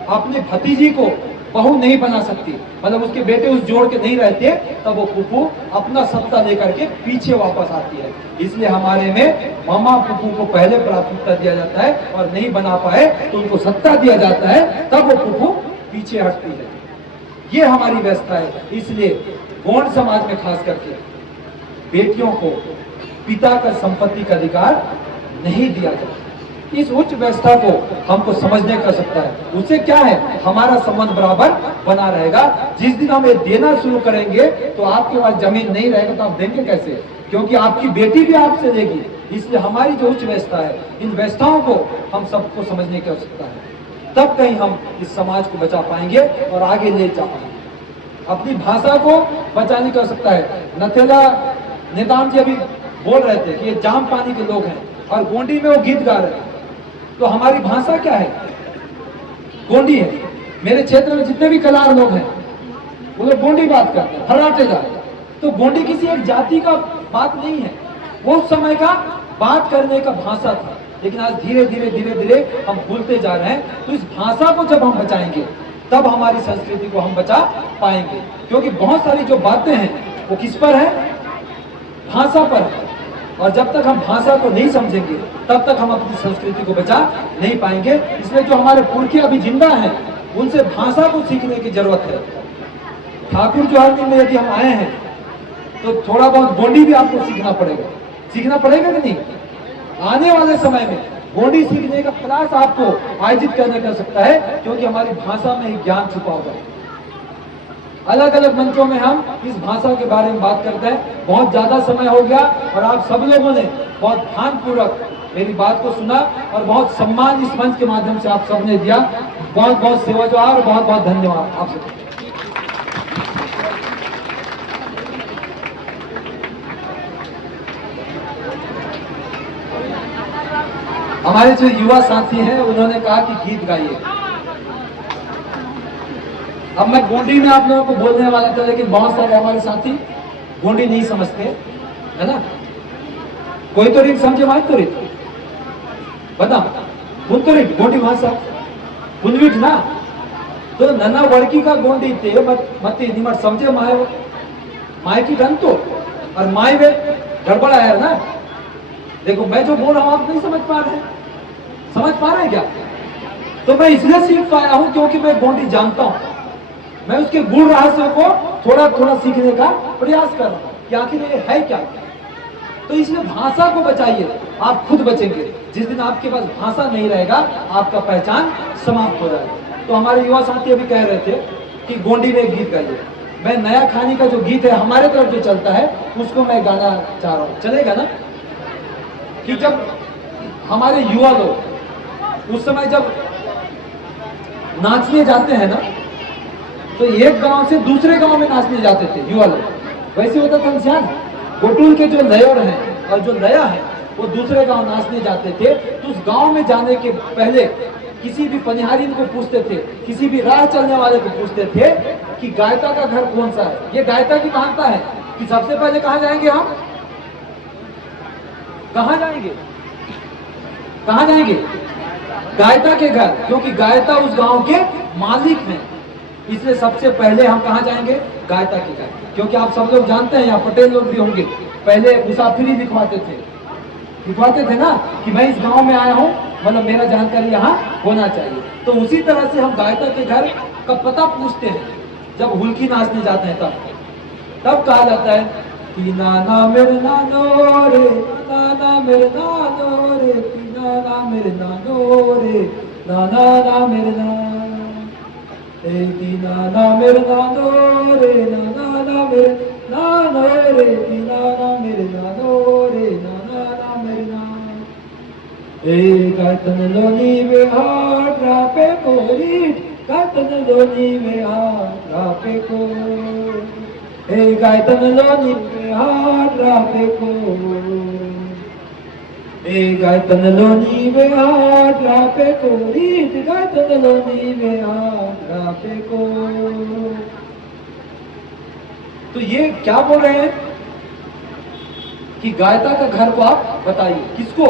अपने भतीजी को बहू नहीं बना सकती, मतलब उसके बेटे उस जोड़ के नहीं रहते, तब वो फूफू अपना सत्ता लेकर के पीछे वापस आती है। इसलिए हमारे में मामा फूफू को पहले प्राथमिकता दिया जाता है और नहीं बना पाए तो उनको सत्ता दिया जाता है, तब वो फूफू पीछे हटती है। ये हमारी व्यवस्था है। इसलिए गौड़ समाज में खास करके बेटियों को पिता का संपत्ति का अधिकार नहीं दिया जाता। इस उच्च व्यवस्था को हमको समझने का सकता है। उससे क्या है, हमारा संबंध बराबर बना रहेगा। जिस दिन हम ये देना शुरू करेंगे तो आपके पास जमीन नहीं रहेगा तो आप देंगे कैसे? क्योंकि आपकी बेटी भी आपसे लेगी। इसलिए हमारी जो उच्च व्यवस्था है, इन व्यवस्थाओं को हम सबको समझने की आवश्यकता है, तब कहीं हम इस समाज को बचा पाएंगे और आगे ले जा पाएंगे। अपनी भाषा को बचाने की आवश्यकता है। नथेला नेताम जी अभी बोल रहे थे कि ये जाम पानी के लोग हैं और गोंडी में वो गीत गा रहे हैं। तो हमारी भाषा क्या है? गोंडी है। मेरे क्षेत्र में जितने भी कलाकार लोग हैं वो लोग गोंडी बात करते हैं, फर्राटेदार। तो गोंडी किसी एक जाति का बात नहीं है, वो उस समय का बात करने का भाषा था, लेकिन आज धीरे धीरे हम भूलते जा रहे हैं। तो इस भाषा को जब हम बचाएंगे तब हमारी संस्कृति को हम बचा पाएंगे, क्योंकि बहुत सारी जो बातें हैं वो किस पर है, भाषा पर है। और जब तक हम भाषा को नहीं समझेंगे तब तक हम अपनी संस्कृति को बचा नहीं पाएंगे। इसलिए जो हमारे पुरखे अभी जिंदा हैं उनसे भाषा को सीखने की जरूरत है। ठाकुर ज्वारनी में यदि हम आए हैं तो थोड़ा बहुत गोंडी भी आपको सीखना पड़ेगा कि नहीं? आने वाले समय में गोंडी सीखने का क्लास आपको आयोजित करने कर सकता है, क्योंकि हमारी भाषा में ही ज्ञान छुपा हुआ है। अलग अलग मंचों में हम इस भाषा के बारे में बात करते हैं। बहुत ज्यादा समय हो गया और आप सब लोगों ने बहुत ध्यानपूर्वक मेरी बात को सुना और बहुत सम्मान इस मंच के माध्यम से आप सबने दिया। बहुत बहुत सेवा जोहार और बहुत बहुत धन्यवाद आप सबको। हमारे जो युवा साथी हैं उन्होंने कहा कि गीत गाइए। अब मैं गोंडी में आप लोगों को बोलने वाला था, लेकिन बहुत सारे हमारे साथी गोंडी नहीं समझते, है ना? कोई तो रीत समझे, माइक तो रीत बता उन तो रीत गोंडी भाषा उनवीट ना तो नन्ना वड़की का गोंडी थे मत निमट समझे माए की ढंग तो और माए वे गड़बड़ आया ना। देखो मैं जो बोल रहा हूं आप नहीं समझ पा रहे हैं क्या? तो मैं इसलिए सीख पाया हूं क्योंकि मैं गोंडी जानता हूं। मैं उसके गुण रहस्यों को थोड़ा थोड़ा सीखने का प्रयास कर रहा हूं कि आखिर ये है क्या। तो इसलिए भाषा को बचाइए, आप खुद बचेंगे। जिस दिन आपके पास भाषा नहीं रहेगा आपका पहचान समाप्त हो जाएगा। तो हमारे युवा साथी अभी कह रहे थे कि गोंडी में एक गीत गाइए। मैं नया खानी का जो गीत है हमारे तरफ जो चलता है उसको मैं गाना चाह रहा हूं, चलेगा ना? कि जब हमारे युवा लोग उस समय जब नाचने जाते हैं ना तो एक गांव से दूसरे गांव में नाचने जाते थे युवा लोग। वैसे होता था इंसान, गोटुल के जो लयर हैं और जो लया है वो दूसरे गांव नाचने जाते थे। तो उस गांव में जाने के पहले किसी भी पनिहारी को पूछते थे, किसी भी राह चलने वाले को पूछते थे कि गायता का घर कौन सा है। ये गायता की महानता है कि सबसे पहले कहाँ जाएंगे हम, कहाँ जाएंगे? गायता के घर, क्योंकि गायता उस गांव के मालिक हैं। इसलिए सबसे पहले हम कहाँ जाएंगे? गायता के घर। क्योंकि आप सब लोग जानते हैं, यहाँ पटेल लोग भी होंगे, पहले मुसाफिरी दिखवाते थे ना कि मैं इस गांव में आया हूँ, मतलब मेरा जानकारी यहाँ होना चाहिए। तो उसी तरह से हम गायता के घर का पता पूछते हैं जब हुल्की नाचने जाते हैं। तब कहा जाता है कि नाना मेरे नानो रे, नाना मेरे नानो रे, नाना मेरे नानो रे, नाना मेरे नानो नाना मेरे नानो रे, नाना मेरे नानो रे, नाना मेरे नानो रे, नाना मेरे नानो। गायतन लोनी वे हाथ रापे कोरी, गायतन लोनी वे हाथ रापे को। गायतन लोनी वे हाथ रापे को। गायतन लोनी वे हाथ रापे को रीत, गायतन लोनी वे हाथ रापे को। तो ये क्या बोल रहे हैं कि गायता का घर को आप बताइए। किसको?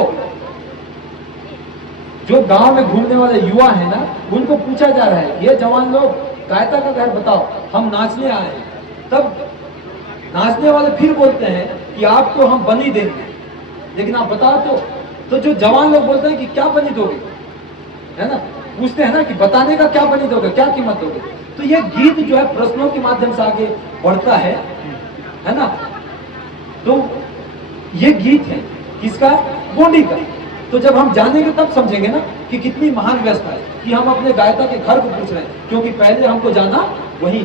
जो गांव में घूमने वाले युवा है ना उनको पूछा जा रहा है, ये जवान लोग गायता का घर बताओ, हम नाचने आए हैं। तब नाचने वाले फिर बोलते हैं कि आपको हम बनी देंगे, लेकिन आप बताओ तो जो जवान लोग बोलते हैं कि क्या बनी दोगे, है ना? पूछते हैं ना कि बताने का क्या बनी दोगे, क्या कीमत दोगे। तो ये गीत जो है प्रश्नों के माध्यम से आगे बढ़ता है ना? तो ये गीत है किसका? गोंडी का। तो जब हम जानेंगे तब समझेंगे ना कि कितनी महान व्यवस्था है कि हम अपने गायता के घर को पूछ रहे हैं, क्योंकि पहले हमको जाना वही।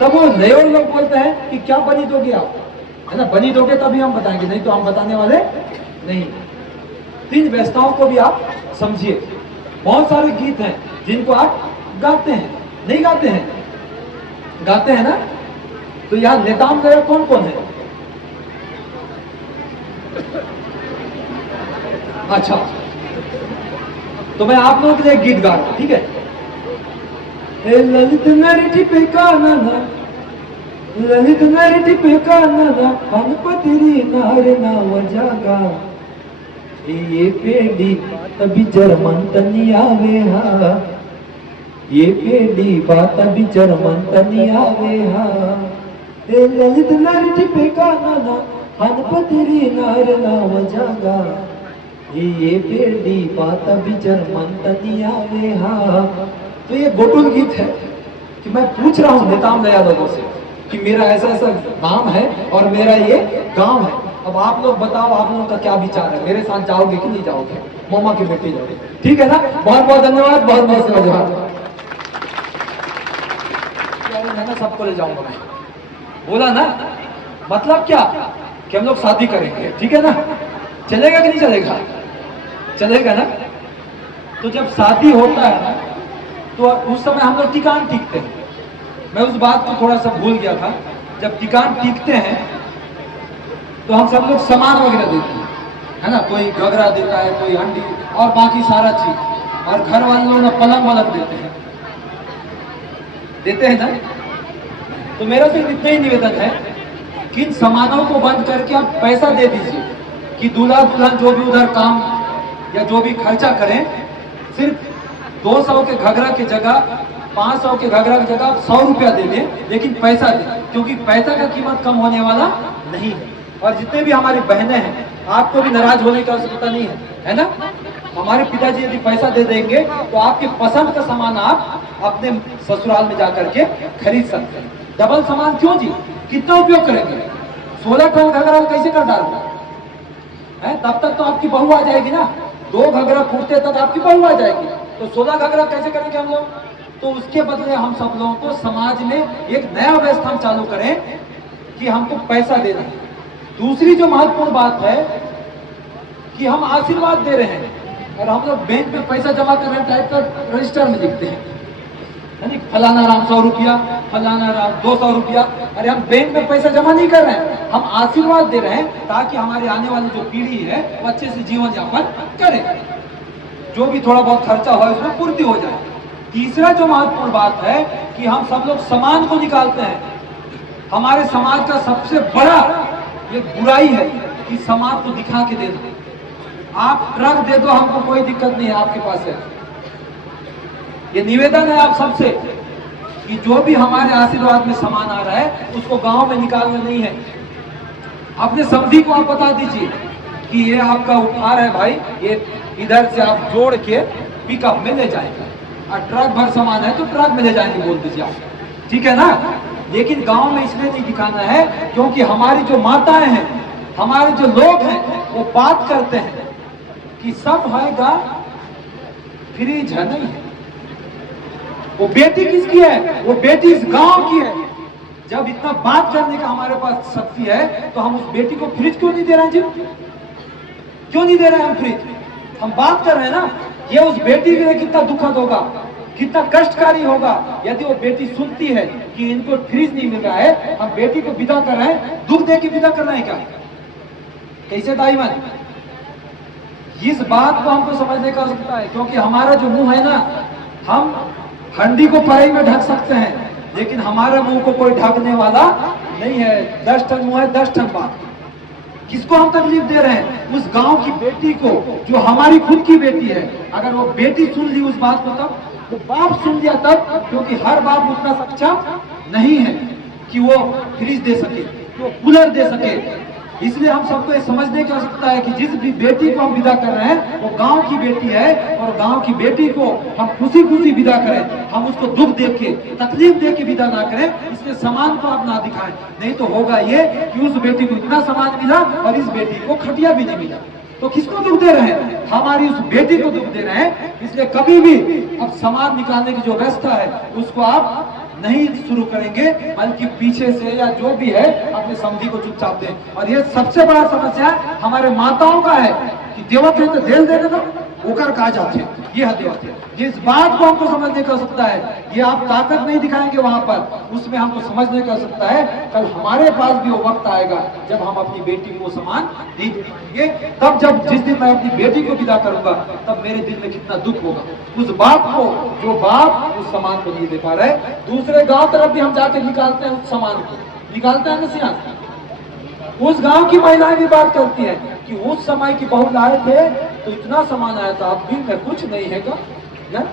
तब वो नए लोग बोलते हैं कि क्या बनी दोगे आप, है ना? बनी दोगे तभी हम बताएंगे, नहीं तो हम बताने वाले नहीं। तीन व्यवस्थाओं को भी आप समझिए। बहुत सारे गीत हैं जिनको आप गाते हैं, नहीं गाते हैं? गाते हैं ना? तो यहाँ नेताओं में कौन कौन है? अच्छा, तो मैं आप लोगों के लिए एक गीत गा रहा हूं, ठीक है? ललित मेरी टिपे का नाना, ललित मेरी टिपे का नाना, हम पतिरी नारे ना वजागा। ये पेडी बिचर मंतनी आवे हा, ये पेडी बात बिचर मंतनी आवे हा, ते ललित नारटी पे काना हनपतिरी नार नाव जागा, ये पेडी बात बिचर मंतनी आवे हा। तो ये गोटुल गीत है कि मैं पूछ रहा हूँ नेताओं नया लोगों से कि मेरा ऐसा ऐसा नाम है और मेरा ये गांव है। अब आप लोग बताओ, आप लोगों का क्या विचार है, मेरे साथ जाओगे कि नहीं जाओगे? मोमा की बेटी जाओगे, ठीक है ना? बहुत बहुत धन्यवाद, बहुत बहुत धन्यवाद। ना सबको ले जाऊंगा मैं, बोला ना, मतलब क्या कि हम लोग शादी करेंगे, ठीक है ना? चलेगा कि नहीं चलेगा? चलेगा ना? तो जब शादी होता है ना तो उस समय हम लोग टिकान टीकते हैं। मैं उस बात को थोड़ा सा भूल गया था। जब टिकान टीकते हैं तो हम सब लोग सामान वगैरह देते हैं, है ना? कोई घगरा देता है, कोई हंडी और बाकी सारा चीज, और घर वाले लोग ना पलंग वलंग देते हैं ना? तो मेरा सिर्फ इतना ही निवेदन है कि इन सामानों को बंद करके आप पैसा दे दीजिए कि दूल्हा दुल्हन जो भी उधर काम या जो भी खर्चा करें, सिर्फ 200 के घगरा की जगह 500 के घगरा की जगह 100 रुपया दे दें, लेकिन पैसा दें, क्योंकि पैसा का कीमत कम होने वाला नहीं है। और जितने भी हमारी बहनें हैं, आपको भी नाराज होने की आवश्यकता नहीं है ना? हमारे पिताजी यदि पैसा दे देंगे तो आपके पसंद का सामान आप अपने ससुराल में जाकर के खरीद सकते हैं। डबल सामान क्यों जी? कितना उपयोग करेंगे? 16 टन घगरा कैसे कर डालना है? तब तक तो आपकी बहू आ जाएगी ना, 2 घगरा फूटते तक आपकी बहू आ जाएगी, तो 16 घगरा कैसे करेंगे हम लोग? तो उसके बदले हम सब लोगों को समाज में एक नया व्यवस्था चालू करें कि हमको पैसा देना है। दूसरी जो महत्वपूर्ण बात है कि हम आशीर्वाद दे रहे हैं, और हम लोग बैंक में पैसा जमा कर रहे हैं, टाइप का रजिस्टर में लिखते हैं, यानी फलाना राम 100 रुपया, फलाना राम 200 रुपया। अरे हम बैंक में पैसा जमा नहीं कर रहे हैं, हम आशीर्वाद दे रहे हैं ताकि हमारे आने वाली जो पीढ़ी है वो अच्छे से जीवन यापन करे, जो भी थोड़ा बहुत खर्चा हो उसमें पूर्ति हो जाए। तीसरा जो महत्वपूर्ण बात है कि हम सब लोग सामान को निकालते हैं। हमारे समाज का सबसे बड़ा एक बुराई है कि समाज को दिखा के देना। आप ट्रक दे दो, हमको कोई दिक्कत नहीं है, आपके पास है। ये निवेदन है आप सबसे कि जो भी हमारे आशीर्वाद में सामान आ रहा है उसको गांव में निकालना नहीं है। अपने समधी को आप बता दीजिए कि ये आपका उपहार है भाई, ये इधर से आप जोड़ के पिकअप में ले जाएंगे, और ट्रक भर सामान है तो ट्रक में ले जाएंगे, बोल दीजिए आप, ठीक है ना? लेकिन गांव में इसलिए नहीं दिखाना है क्योंकि हमारी जो माताएं हैं, हमारे जो लोग हैं, वो बात करते हैं कि सब हैगा, फ्रिज है नहीं है। वो बेटी किसकी है? वो बेटी इस गांव की है। जब इतना बात करने का हमारे पास शक्ति है तो हम उस बेटी को फ्रिज क्यों नहीं दे रहे हैं जी? क्यों नहीं दे रहे हैं हम फ्रिज? हम बात कर रहे हैं ना, ये उस बेटी के लिए कितना दुखद होगा, कितना कष्टकारी होगा यदि वो बेटी सुनती है कि इनको फ्रिज नहीं मिल रहा है, हम बेटी को विदा कर रहे हैं, दुख दे के विदा कर रहे हैं क्या? कैसे दाईमान? इस बात को हमको समझने का आवश्यकता है, क्योंकि हमारा जो मुंह है ना, हम हंडी को पराई में ढक सकते हैं, लेकिन हमारा मुंह को कोई ढकने वाला नहीं है। 10 टन मुंह है, 10 टन बात। किसको हम तकलीफ दे रहे हैं? उस गांव की बेटी को, जो हमारी खुद की बेटी है। अगर वो बेटी सुन ली उस बात को तब, तो बाप सुन लिया तब, क्योंकि हर बाप उतना सक्षम नहीं है कि वो फ्रिज दे सके, वो कूलर दे सके। इसलिए हम सबको ये समझने की आवश्यकता है कि जिस भी बेटी को हम विदा कर रहे हैं वो गांव की बेटी है, और गांव की बेटी को हम खुशी खुशी विदा करें, हम उसको दुख दे के, तकलीफ दे के विदा ना करें। इसलिए सामान को आप ना दिखाएं, नहीं तो होगा ये कि उस बेटी को इतना सामान मिला और इस बेटी को खटिया भी नहीं मिला। तो किसको दुख दे रहे हैं? हमारी उस बेटी को दुख दे रहे हैं। इसलिए कभी भी अब सामान निकालने की जो व्यवस्था है उसको आप नहीं शुरू करेंगे, बल्कि पीछे से या जो भी है अपने समधी को चुपचाप दें। और ये सबसे बड़ा समस्या हमारे माताओं का है कि देवत है तो देल दे देना, होकर कहा जाते हैं ये है देवत है। इस बात को हमको समझने का आवश्यकता है। ये आप ताकत नहीं दिखाएंगे वहां पर, उसमें हमको समझने का आवश्यकता है कल हमारे पास भी वो वक्त आएगा जब हम अपनी बेटी को सम्मान दे देंगे। तब जब जिस दिन मैं अपनी बेटी को विदा करूंगा तब मेरे दिल में कितना दुख होगा उस बाप को, जो बाप उस सम्मान को नहीं दे पा रहे। दूसरे गांव तरफ भी हम जाकर निकालते हैं उस सम्मान को, निकालते हैं ना सियान। उस गांव की महिलाएं भी बात करती है कि उस समय की बहू लाए थे तो इतना सामान आया था, अब भी मैं कुछ नहीं है का ना?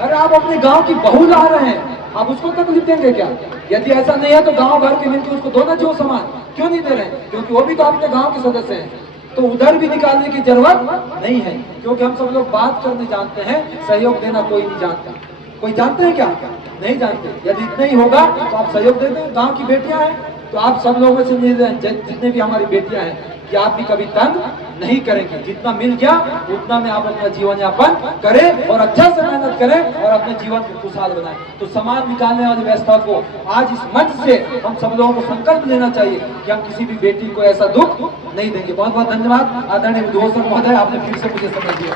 अरे आप अपने गांव की बहू ला रहे हैं, आप उसको तकलीफ देंगे क्या? यदि ऐसा नहीं है तो गांव भर के मिलकर उसको दो ना जो सामान, क्यों नहीं दे रहे हैं? क्योंकि वो भी तो अपने गांव के सदस्य हैं, तो उधर भी निकालने की जरूरत नहीं है, क्योंकि हम सब लोग बात करने जानते हैं, सहयोग देना कोई नहीं जानता। कोई जानते हैं क्या? नहीं जानते। यदि इतना ही होगा तो आप सहयोग दे दें। गांव की बेटियां हैं तो आप सब लोगों से जितने भी हमारी बेटियां हैं कि आप भी कभी तंग नहीं करेंगे, जितना मिल गया उतना में आप अपना जीवन यापन करें और अच्छा से मेहनत करें और अपने जीवन को खुशहाल बनाएं। तो सामान निकालने वाली व्यवस्था को आज इस मंच से हम सब लोगों को संकल्प लेना चाहिए कि हम किसी भी बेटी को ऐसा दुख नहीं देंगे। बहुत बहुत धन्यवाद आदरणीय उद्घोषक महोदय, आपने फिर से मुझे समय दिया।